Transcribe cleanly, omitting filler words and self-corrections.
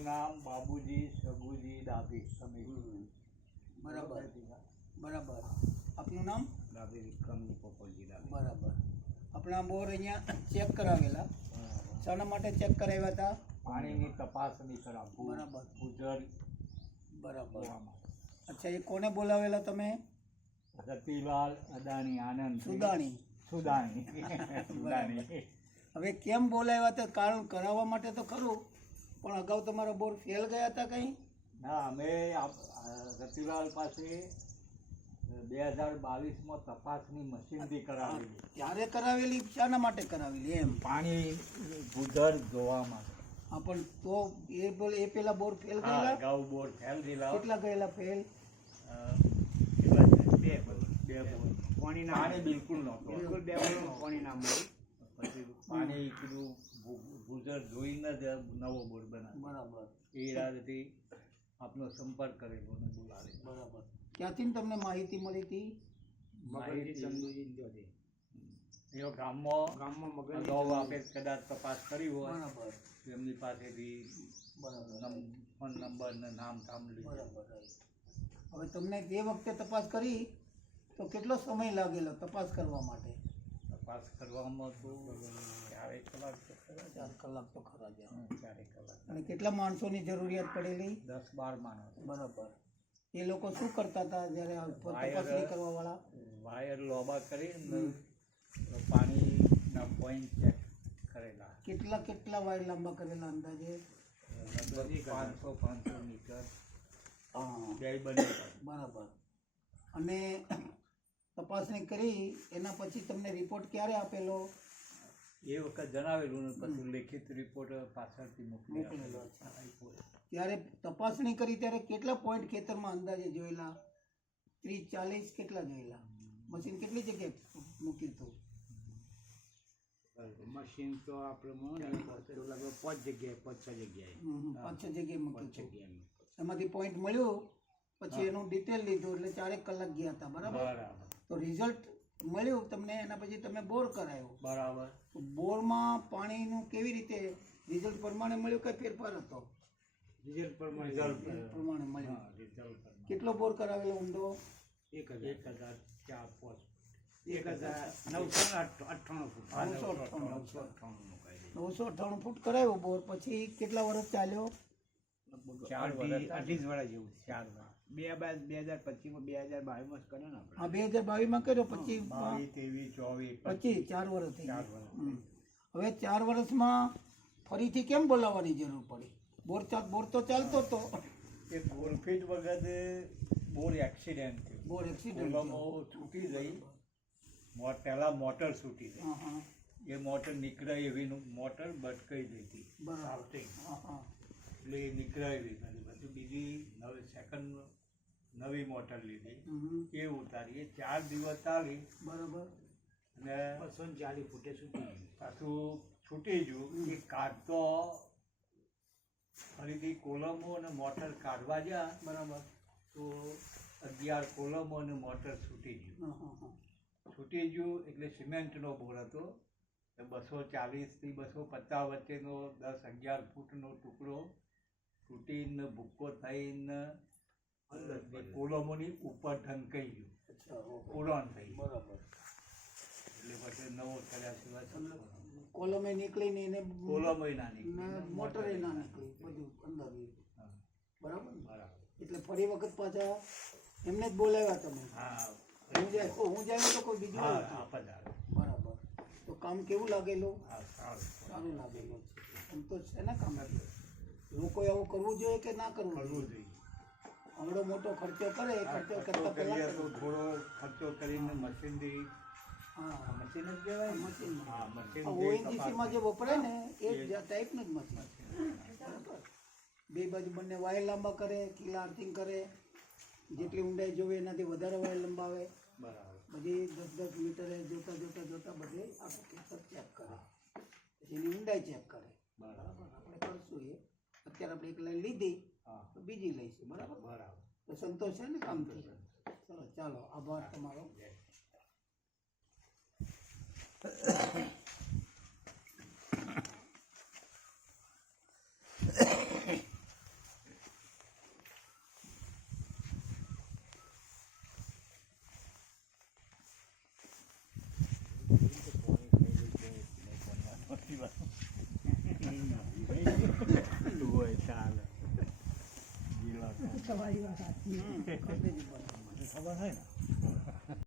મારું નામ બાબુજી સગુજી ડાભી સમીર. બરાબર બરાબર. આપનું નામ? ડાભી વિક્રમજી પોપટજી ડાભી. બરાબર. આપણા બોર અહીંયા ચેક કરાવેલા. શાના માટે ચેક કરાવ્યા હતા? પાણીની તપાસણી કરાવ. બરાબર. ભૂજલ. બરાબર. અચ્છા, એ કોને બોલાવેલા તમે? રતિલાલ અદાણી આનંદ સુદાણી. સુદાણી. હવે કેમ બોલાવ્યા હતા? કારણ કરાવવા માટે તો ખરું, પણ અગાઉ તમારા બોર ફેલ ગયા હતા કંઈ? ના, અમે રતિલાલ પાસે 2022માં તપાસની મશીનથી કરાવેલી. ત્યારે કરાવેલી? શાના માટે કરાવેલી એમ? પાણી ભૂજલ જોવા માટે. હા, પણ તો એ પેલા બોર ફેલ ગયેલા? અગાઉ બોર ફેલ ગયેલા. કેટલા ગયેલા ફેલ? બે બોર. પાણી બિલકુલ નહોતું. પાણી ના મળ્યું. પછી પાણી કીધું ભૂજલ જોઈને જ નવો બોર બનાવ્યો. બરાબર. એ રાતથી આપનો સંપર્ક કરેલો અને બોલાવે. બરાબર. ક્યાંથી તમને માહિતી મળી હતી? એ ગામમાં અગાઉ આપણે કદાચ તપાસ કરી હોય. બરાબર. એમની પાસેથી ફોન નંબર ને નામ લીધું. બરાબર. હવે તમને તે વખતે તપાસ કરી તો કેટલો સમય લાગેલો તપાસ કરવા માટે? તપાસ કરવામાં તો 4 કલાક તો ખરા. 4 કલાક તો ખરા જ. 4 કલાક. અને કેટલા માણસોની જરૂરિયાત પડેલી? 10-12 માણસ. બરાબર. એ લોકો શું કરતા હતા જ્યારે તપાસણી કરવા વાળા? વાયર લોબા કરી પાણીના પોઈન્ટ ચેક કરેલા. કેટલા વાયર લાંબા કરેલા અંદાજે? લગભગ 500 મીટર. હા, બે બને. બરાબર. અને તપાસણી કરી એના પછી તમને રિપોર્ટ ક્યારે આપેલો? એ વખત જણાવેલું ને પછી લેખિત રિપોર્ટ પાછળથી મોકલેલો. ત્યારે તપાસણી કરી ત્યારે કેટલા પોઈન્ટ ખેતરમાં અંદાજે જોયેલા? 30-40 કેટલા જોયેલા? મશીન કેટલી જગ્યાએ મૂક્યું હતું? મશીન તો આપણે લગભગ 5 જગ્યાએ 5-6 જગ્યાએ 5-6 જગ્યાએ મૂક્યું. એમાંથી પોઈન્ટ મળ્યું પછી એનું ડિટેલ લીધું એટલે 4 કલાક ગયા હતા. બરાબર. તો રિઝલ્ટ મળ્યું તમને, એના પછી તમે બોર કરાયો. બરાબર. તો બોરમાં પાણીનું કેવી રીતે રિઝલ્ટ પ્રમાણે મળ્યું? કઈ ફેરફાર હતો? રિઝલ્ટ પ્રમાણે મળ્યું. કેટલો બોર કરાવેલો ઊંડો? 998 ફૂટ કરાવ્યો બોર. પછી કેટલા વર્ષ ચાલ્યો? 2.5 વર્ષ જેવું. 2025માં 2022માં કર્યો ને આપણે. હા, 2022માં કર્યો. પછી 23, 24, 25 4 વર્ષ થઈ ગયા. હવે 4 વર્ષમાં ફરીથી કેમ બોલાવવાની જરૂર પડી? બોર તો ચાલતો હતો. એ બોરફીટ વખતે બોર એક્સિડન્ટ થયો. બોર એક્સિડન્ટ છૂટી ગઈ. પહેલા મોટર છૂટી ગઈ. એ મોટર નીકળે એવી મોટર બટકાઈ ગઈ હતી. બરાબર. એટલે એ નીકળાવી પછી બીજી સેકન્ડ નવી મોટર લીધી. એ ઉતારી. એ 4 દિવસ ચાલી. બરાબર. અને 240 ફૂટે છૂટી ગયું. પાછું છૂટી ગયું. એ કાઢતો ફરીથી કોલમો અને મોટર કાઢવા ગયા. બરાબર. તો 11 કોલમો અને મોટર છૂટી ગયું. છૂટી ગયું એટલે સિમેન્ટનો બોર હતો. 240 થી 250 વચ્ચેનો 10-11 ફૂટનો ટુકડો તૂટીને ભૂક્કો થઈને કોલમોની ઉપર ઢંકાઈ ગયું. પુરાણ થઈ. બરાબર. એટલે પછી નવો કર્યા સિવાય કોલમે નીકળી ને એને કોલમો ના નીકળી, મોટરે ના નીકળી, બધું અંદર. બરાબર. બરાબર. એટલે ફરી વખત પાછા એમને જ બોલાવ્યા તમે? હા. હું જાય તો કોઈ બીજું? બરાબર. તો કામ કેવું લાગેલું? સારું લાગેલું છે. સંતોષ છે ને કામ? લોકોએ આવું કરવું જોઈએ કે ના કરવું જોઈએ? હમણાં મોટો ખર્ચો કરે એ ખર્ચો કરતા પહેલા થોડો ખર્ચો કરીને મશીનરી. હા, મશીન જ કહેવાય. મશીન ઓએનજીસીમાં જે વપરાય ને એ ટાઈપનું જ મશીન. બરાબર. બે બાજુ બંને વાયર લાંબા કરે, કિલા અર્થિંગ કરે, જેટલી ઊંડાઈ જોવે એનાથી વધારે વાયર લંબાવે. બરાબર. બધી 10-10 મીટરે જોતા બધે આખું ખેતર ચેક કરે. પછી એની ઊંડાઈ ચેક કરે. બરાબર. આપણે કરશું એ. અત્યારે આપણે એક લાઈન લીધી તો બીજી લઈશું. બરાબર. બરાબર. તો સંતોષ છે ને કામથી? ચલો, ચાલો, આભાર તમારો. તમારી વાત સાચી. ખબર હોય ને